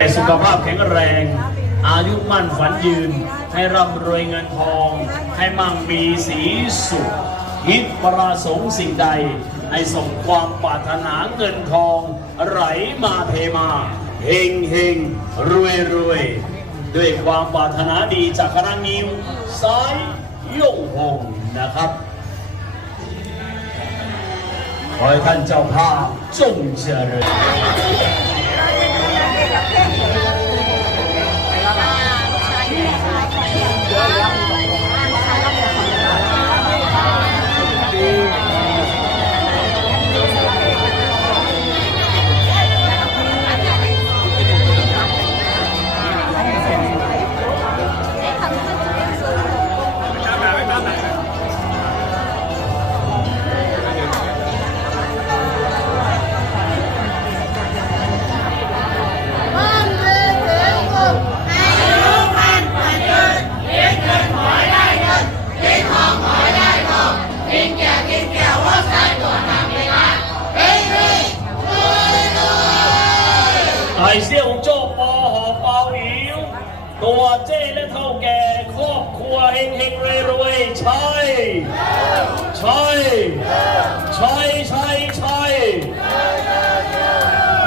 ให้สุขภาพแข็งแรง อายุมั่นฝันยืน ให้ร่ำรวยเงินทอง ให้มั่งมีสีสุขคิดประสงค์สิ่งใด ให้สมความปรารถนาเงินทอง ไหลมาเทมาเฮงเฮงรวยรวยด้วยความปรารถนาดีจากคณะนิวซ้ายย่งหงนะครับขอให้ท่านเจ้าภาพจงเจริญ ไต่เสี่ยวโจ้ปอหอเปาอิ๋วตัวเจ้และเท่าแก่ครอบครัวเฮงเฮงรวยรวยใช่ใช่ใช่ใช่ใช่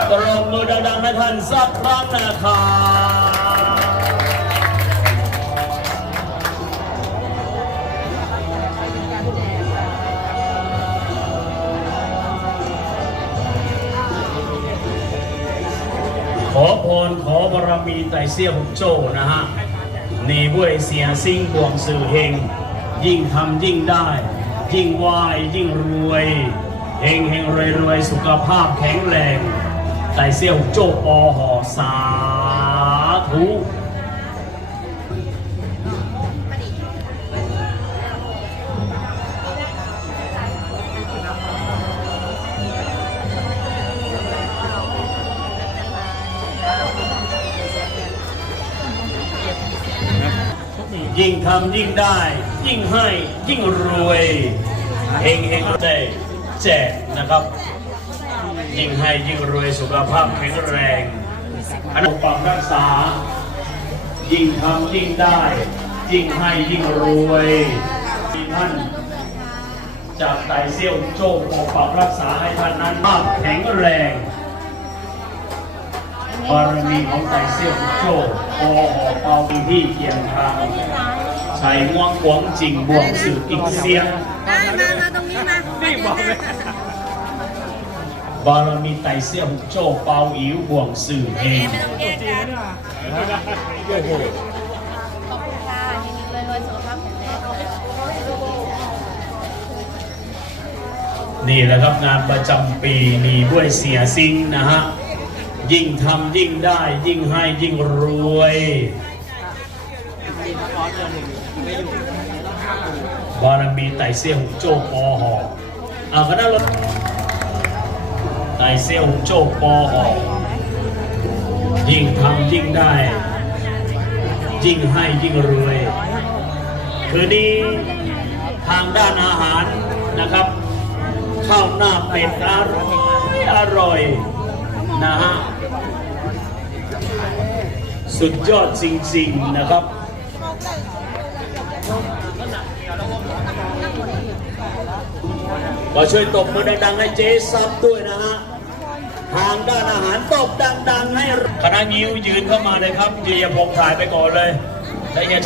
ตรบมือดังๆให้ท่านสักครั้งนะครับ ขอบารมีไต่เสี่ยหกโจ้นะฮะนี่บ้ยเสียซิ่งบวงสื่อเฮง ยิ่งทำยิ่งได้ ยิ่งไหวายยิ่งรวยเฮงเฮงรวยรวยสุขภาพแข็งแรงไต่เสี่ยหกโจปอหอสาธุ ยิ่งทำยิ่งได้ ยิ่งให้ยิ่งรวยเฮงเฮงได้แจกนะครับ ยิ่งให้ยิ่งรวยสุขภาพแข็งแรงอนุปกรักษา ยิ่งทำยิ่งได้ ยิ่งให้ยิ่งรวยมีท่านจากไตเซี่ยวโจ้ปกปักรักษาให้ท่านนั้นภาพแข็งแรง บารมีของไต่เซี่ยวโจ้ปอหอเปาปีที่เคียงทางชัยง่วงกวงจริงบ่วงสื่ออีกเสียงได้มามาตรงนี้มานี่บอกเลยบารมีไต่เซี่ยวโจ้เปาอิ๋วบวงสื่อเองไม่ต้องแยกกันขอบคุณค่ะยินดีเลยรวยสุขภาพแข็งแรงนี่แหละครับงานประจำปีมีด้วยเสียซิงนะฮะ ยิ่งทำยิ่งได้ ยิ่งให้ยิ่งรวย บารมีไต่เซี่ยวโจ้ปอหอเอาคณะรถไต่เซี่ยวโจ้ปอหอยิ่งทำยิ่งได้ ยิ่งให้ยิ่งรวย คืนนี้ทางด้านอาหารนะครับ ข้าวหน้าเป็ดอร่อยอร่อย นะฮะ สุดยอดจริงๆนะครับก็ช่วยตบมือดังๆให้เจ๊ซับด้วยนะฮะ ทางด้านอาหารตบดังๆให้คณะงิ้วยืนเข้ามาเลยครับเยียพงถ่ายไปก่อนเลยแล้วอย่า